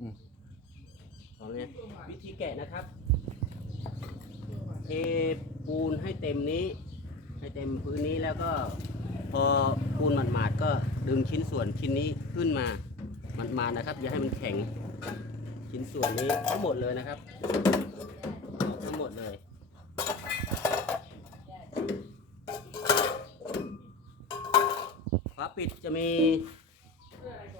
อืม เอาเลยวิธีแกะนะครับ เทปูนให้เต็มนี้ ให้เต็มพื้นนี้แล้วก็ พอปูนหมาดๆก็ดึงชิ้นส่วนชิ้นนี้ขึ้นมาหมาดๆนะครับ อย่าให้มันแข็ง ชิ้นส่วนนี้ทั้งหมดเลยนะครับ ทั้งหมดเลย ฝาปิดจะมี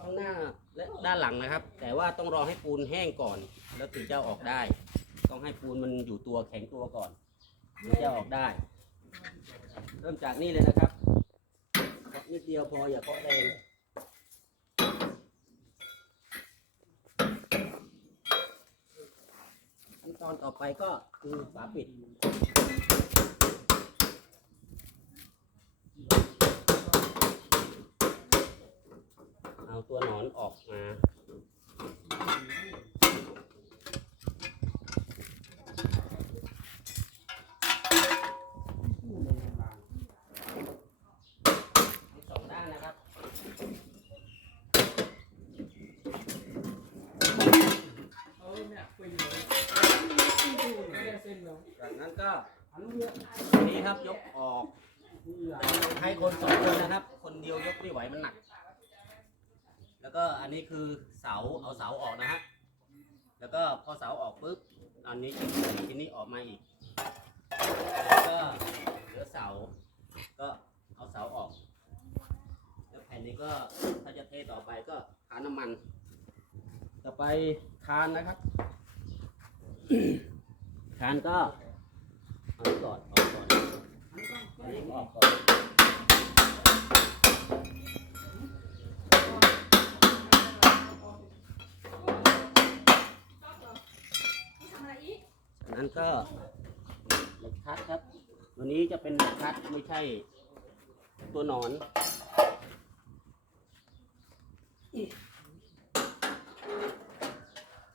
ข้างหน้าและด้านหลังนะครับ แต่ว่าต้องรอให้ปูนแห้งก่อน แล้วถึงจะเอาออกได้ ต้องให้ปูนมันอยู่ตัวแข็งตัวก่อนถึงจะเอาออกได้ เริ่มจากนี่เลยนะครับเคาะนิดเดียวพออย่าเคาะแรงขั้นตอนต่อไปก็คือฝาปิด เอา ตัวหนอนออกมาทั้งสองด้านนะครับจากนั้นก็อันนี้ครับยกออกให้คนสองคนนะครับ คนเดียวยกไม่ไหวมันหนัก แล้วก็อันนี้คือเสาเอาเสาออกนะฮะแล้วก็พอเสาออกปุ๊บอันนี้ชิ้นชิ้นนี้ออกมาอีกแล้วก็เหลือเสา ก็เอาเสาออก แล้วแผ่นนี้ก็ถ้าจะเทต่อไปก็ทาน้ำมัน ต่อไปคานนะครับคานก็เอาก่อนเอาก่อนอันนี้ออกก่อน ทำอะไรอีก จาก นั้นก็เหล็กคัดครับ ตัวนี้จะเป็นเหล็กคัดไม่ใช่ตัวหนอน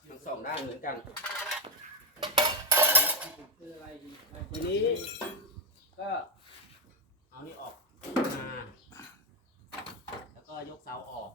ทั้งสองด้านเหมือนกันทีนี้ก็เอานี่ออกมาแล้วก็ยกเสาออก